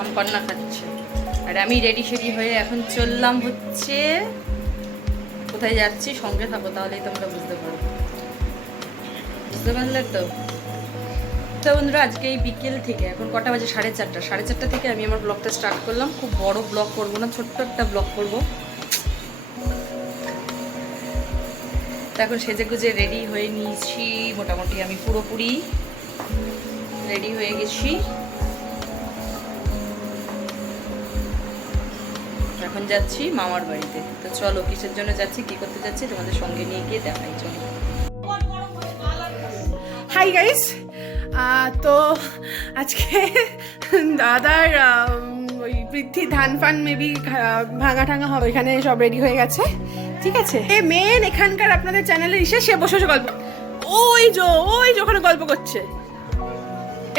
আমপান্না খাচ্ছে আর আমি রেডি সেডি হয়ে এখন চললাম হচ্ছে কোথায় যাচ্ছি, সঙ্গে থাকো তাহলেই তোমরা বুঝতে পারবে। বুঝতে পারলে তো? তো বন্ধুরা আজকে এই বিকেল থেকে, এখন কটা বাজে, 4:30, 4:30 থেকে আমি আমার ব্লগটা স্টার্ট করলাম। খুব বড় ব্লগ করবো না, ছোট্ট একটা ব্লগ করবো। তো এখন সেজে গুজে রেডি হয়ে নিয়েছি, মোটামুটি আমি পুরোপুরি রেডি হয়ে গেছি। এখন যাচ্ছি মামার বাড়িতে। তো চলো কিসের জন্য যাচ্ছি, কি করতে যাচ্ছি তোমাদের সঙ্গে নিয়ে গিয়ে দেখাই। চলো। হাই গাইস, তো আজকে দাদার ওই বৃদ্ধি ধান ফান মেবি ভাঙা ঠাঙা হবে, এখানে সব রেডি হয়ে গেছে। ঠিক আছে, মেন এখানকার আপনাদের চ্যানেলের ইসে সে বসে গল্প, ওই যে ওখানে গল্প করছে,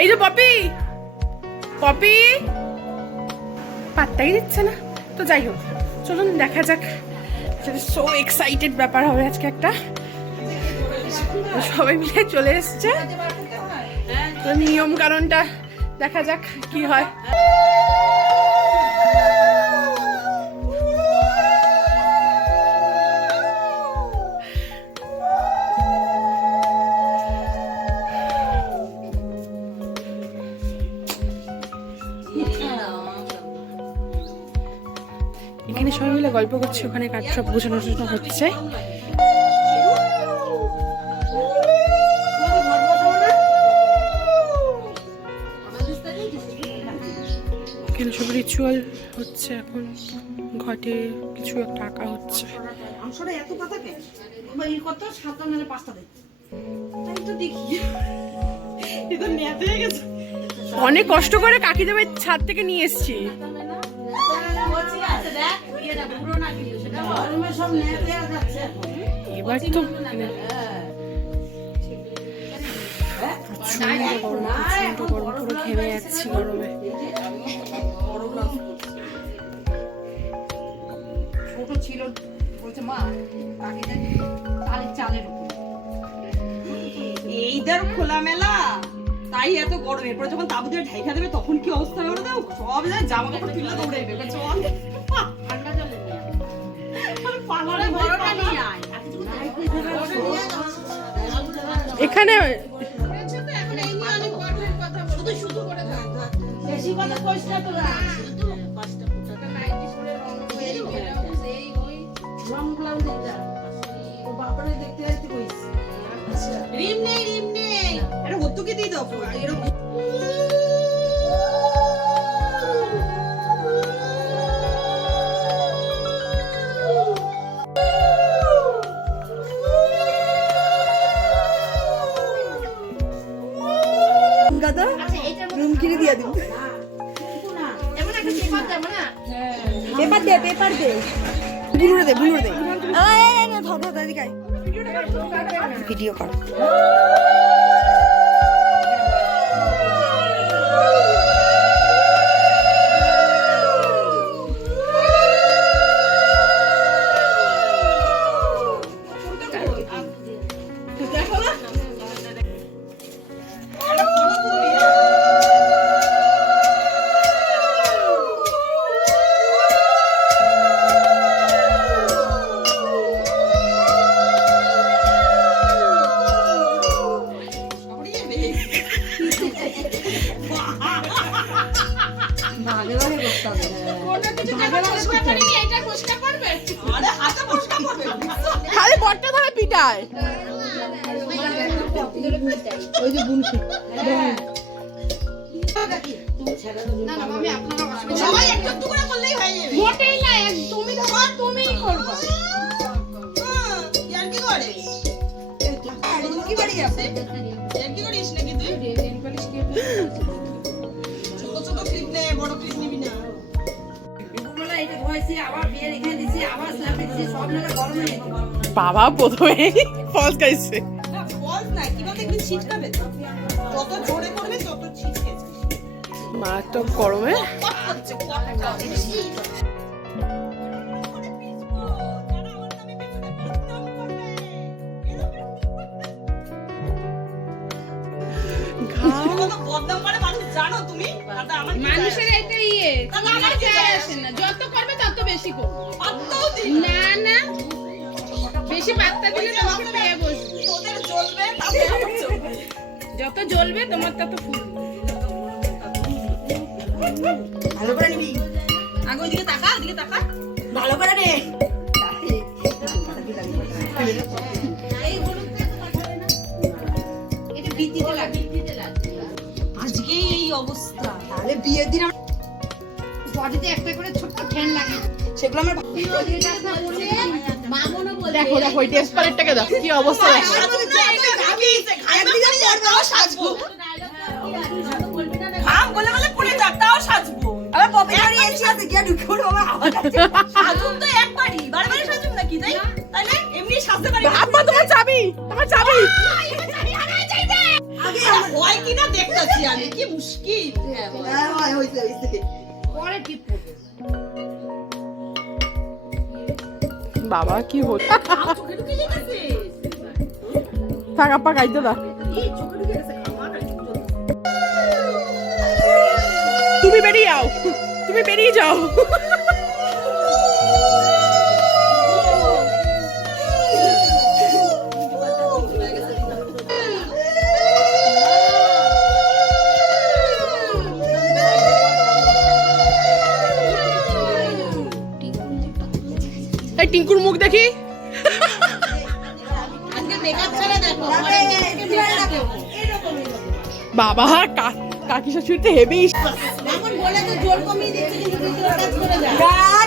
এই যে পপি পপি পাত্তাই দিচ্ছে না। তো যাই হোক, চলুন দেখা যাক। সো এক্সাইটেড ব্যাপার হবে আজকে একটা। সবাই মিলে চলে এসছে, তো নিয়ম কারণটা দেখা যাক কি হয়। এখানে সবাই মিলে গল্প করছে, ওখানে কাঠ সব গোছানো হচ্ছে। এখানে সব রিচুয়াল হচ্ছে, এখন ঘটে কিছু একটা আঁকা হচ্ছে। অনেক কষ্ট করে কাকিদেবের ছাদ থেকে নিয়ে এসছি। এবার তো প্রচন্ড গরম, পুরো ঘেমে যাচ্ছি গরমে। ছোট ছিল বলছে মা চালের উপর এই ধর খোলামেলা, তাই এত গরম। এরপরে যখন তাবু দিয়ে ঢাইকা দেবে তখন কি অবস্থা হবে বলো তো? সব জামা কাপড় তুলে দৌড়ে দেবে। চল ঠান্ডা জলে নিয়ে এখানে বেশি কথা কইছ না তোরা। দেখতে দেখতে কইছ রিম নেই এটা হতুকে দিয়ে দাও। দাদা রুম কিনে দিয়ে দিন। পেপার দে বুলুরে দে ধর দিকে ভিডিও কর। খালি বটটা ধরে পিটায়। ওই যে বুনছি সবাই একটু একটু করে করলেই হয়ে যাবে। মোটেই না, তুমি ধরো তুমিই করবে। ইয়ার কি করে কি বাড়ি আছে? ইয়ার কি করিস নাকি তুই? রেন পলিশ কি ছোট ছোট ক্লিপ নে, বড় ক্লিপ নিবি না। বিপুলমালা এটা ধোয়াইছি, আবার বিয়ের এখানে দিছি, আবার স্ল্যাব দিছি, সব না গরমে নেই। বাবা প্রথমে ফলস খাইছে। না ফলস না, কিভাবে একদিন ছিটকাবে তো। যত জোরে করবে তত ছিটকে যাবে। মারাত্মক গরমে হচ্ছে কত বেশি। কত বদনাম করে মানুষ জানো তুমি? তাতে আমার কি মানুষের যায় আসে? একটা ইয়ে তাহলে আমার কি যায় যায় আসে না, যত করবে তত বেশি করবে। পাত্তাও দিই না। না না, বেশি পাত্তা দিলে তোমাকে পেয়ে বসবে। তোদের জ্বলবে তাতে আমার চলবে। যত জ্বলবে তোমার তত ফুলবে। ভালো করে নিবি। আগে ওইদিকে তাকা, ওইদিকে তাকা। ভালো করে রে। আজকে এই অবস্থা। তাহলে বিয়ের দিন আমার বডিতে একটা করে ছোট্ট ফ্যান লাগে। সেগুলো আমার দেখো দেখো ওই ডেসপারেটটাকে দেখো কি অবস্থা দেখো। ঘাম বলে বলে পড়ে যাক, তাও সাজবো। আবার পপি বাড়ি এসে আছে গিয়া ঢুকে পড়বো আমার আওয়াজ আছে। সাজুম তো একবারই, বারবার সাজুম নাকি তাই? তাইলে এমনি সাজতে পারি। আব্বা তোমার চাবি, তোমার চাবি। আগে হয় কিনা দেখতাছি আমি, কি মুশকিল। হ্যাঁ হয় হইছে হইছে। পরে টিপ পড়বে। বাবা কি হল, চোখে ঢুকে যেতেছে। থাক আপা গাইতে দা। এই চোখে ঢুকে গেছে খামার আর চোখ জ্বলছে। তুমি বেরিয়ে যাও, তুমি বেরিয়ে যাও। এই টিঙ্কুর মুখ দেখি। আজকে মেকআপ ছাড়া দেখো। বাবা কাকি শাশুড়িতে হেভি। এখন বলে তো জোর কমিয়ে দিচ্ছে, কিন্তু তুই তো টাচ করে যা।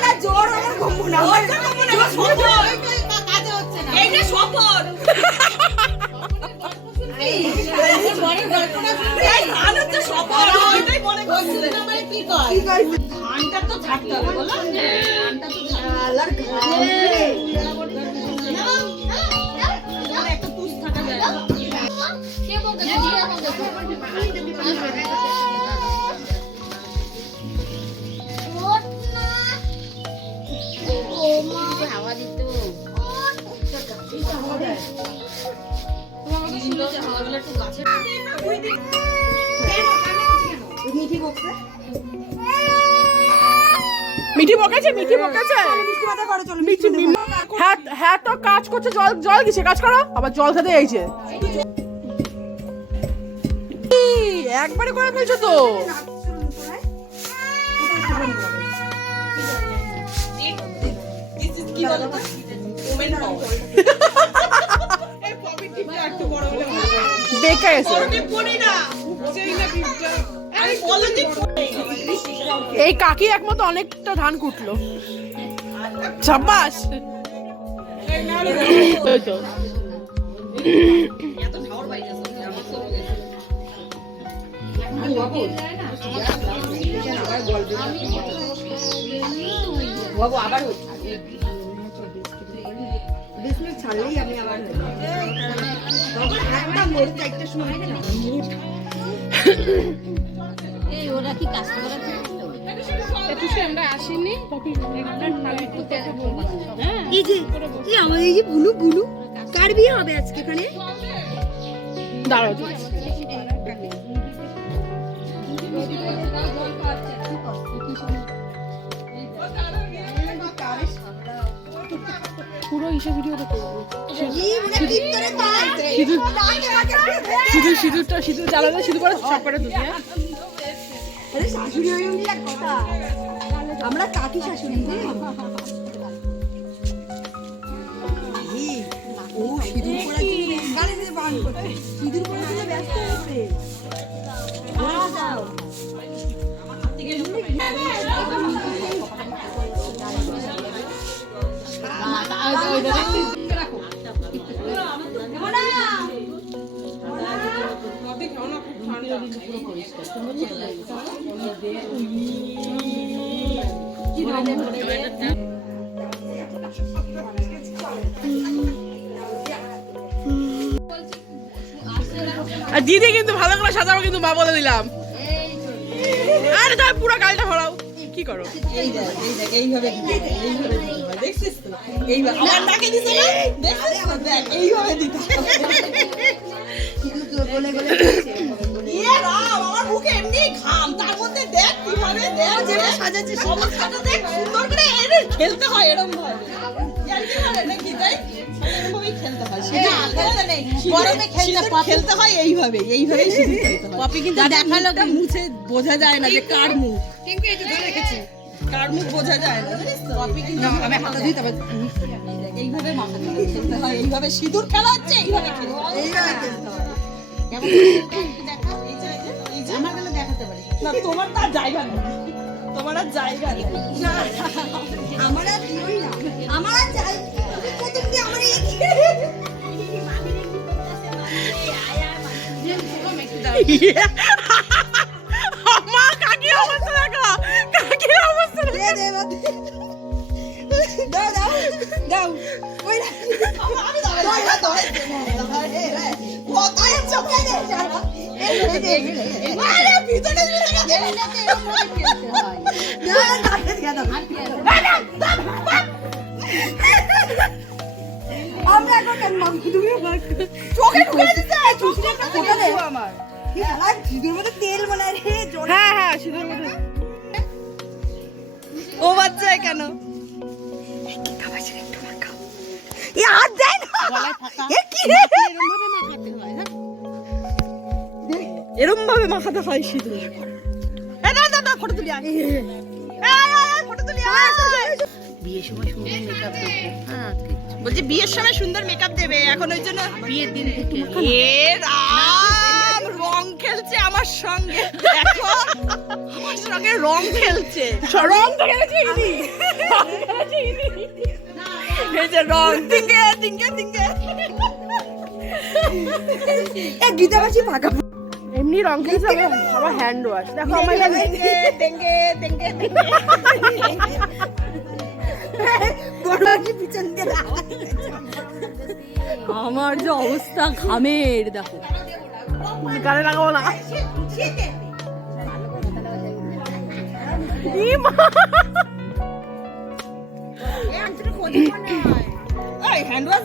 না জোর আমার কমবো না। ওর জন্য কমবো না, সফর। কাজে হচ্ছে না। এইটা সফর। এই ধান হচ্ছে সফর, ওইটাই মনে করছিলেন। আমার কি কয়? ধানটা তো ছাড়তে হবে বলো? ধানটা তো আলার একটা তুষ থাকা যায় না। কে বলতে? কে বলতে? হাওয়া দিত। মিঠি বকেছে, মিঠি বকেছে। মিঠি হ্যাঁ হ্যাঁ তো কাজ করছে, জল জল দিছে, কাজ করো। আবার জল খেতে আইছে, একবারে করে ফেলছো তো। কি বলো তো? ওমেন পাওয়ার। দেখে এসে পরদীপ পড়ি না। আমি পরদীপ পড়ি। এই কাকি একমতো অনেকটা ধান কুটলো। সাব্বাস। ওই তো। এত ঝাড় বাইরে আছে আমার তো বাবু আবার হচ্ছে। ছাড়লেই আমি আবার একদম মোড় চারটার সময় না। এই ওরা কি কাজ করে? আমরা আসিনি। এই যে এই আমার এই যে বুলু বুলু কার বিয়ে হবে আজকে এখানে? দাঁড়াও পুরো হিসেবে ভিডিওটা করবো। সিঁদুরটা সিঁদুর জ্বালালে সিঁদুর করে সব করে দুধ। আরে শাশুড়ি হয়ে উনি এক কথা, আমরা কাকি শাশুড়ি রে। ও সিঁদুর পরা কি গালে দিয়ে বান করতে, সিঁদুর পরা দিয়ে ব্যস্ত হয়ে যাও। আর দিদি কিন্তু ভালো করে সাজাবো, কিন্তু মা বলে দিলাম। আরে তাই পুরো গালটা ভরাও। কি করো? এই দেখ এইভাবে দেখছিস তো? এইভাবে আমার নাকে দিছে না? দেখছিস তো? দেখ এইভাবে দিতে। গলে গলে ইয়ে রাম সাজাচ্ছিস অবস্থাটা দেখ সুন্দর করে এনে খেলতে হয় এরকম ভাবে ইয়ার্কি করে নাকি তাই এরকম ভাবে খেলতে হয় সেটা খেলতে নেই গরমে খেলতে হয় এইভাবেই সিঁদুর খেলতে হয় পপি কিন্তু দেখালো মুছে বোঝা যায় না যে কার মুখ কিন্তু এই যে ধরে রেখেছি কার মুখ বোঝা যায় না জানিস তো পপি কিন্তু আমি হাতে দিই তবে এইভাবে মাথা দিয়ে খেলতে হয় এইভাবে সিঁদুর খেলা হচ্ছে এইভাবে খেলতে হয় কেমন দেখা এই যে আমার গেলে দেখাতে পারি না তোমার তার জায়গা নেই তোমার আর জায়গা নেই আমার আর দিওই না আমার আর চাই প্রথম দিয়ে আমার এই মা কাকির অবস্থা দেখো কাকির অবস্থা দে দে দাও দাও দাও ওই না আমি দাও দাও কোথায় চোখে দে যারা আরে ভিতরে দে না এরকম ভাবে খেলতে হয় আমরা এখন কেন মাম তুমি চোখে ঢুকে দিতে চোখে একটা ফোঁটা দে আমার আর ভিডিওর মধ্যে তেল মনে রে জোর হ্যাঁ হ্যাঁ সিঁদুর মধ্যে ও বাচ্চায় কেন এ হাত দেয় না এ কি রে এরকম ভাবে মাখাতে হয় সিঁদুর না ফটো তুলি আয় ফটো তুলি বিয়ের সময় সুন্দর মেকআপ দেবো হ্যাঁ আজকে বলছি বিয়ের সময় সুন্দর মেকআপ দেবে এখন ওই জন্য বিয়ের দিন থেকে এ রাম রং খেলছে আমার সঙ্গে দেখো আমার সঙ্গে রং খেলছে রং তো গেছে এই যে রং দিঙ্গে দিঙ্গে দিঙ্গে এ গীতা মাসি ফাঁকা এমনি রং খেলছে আমার হ্যান্ড ওয়াশ দেখো আমার এখানে দিঙ্গে দিঙ্গে বড় মাসি পিছন দিয়ে আমার যে অবস্থা ঘামের দেখো গালে লাগাবো না হ্যান্ড ওয়াশ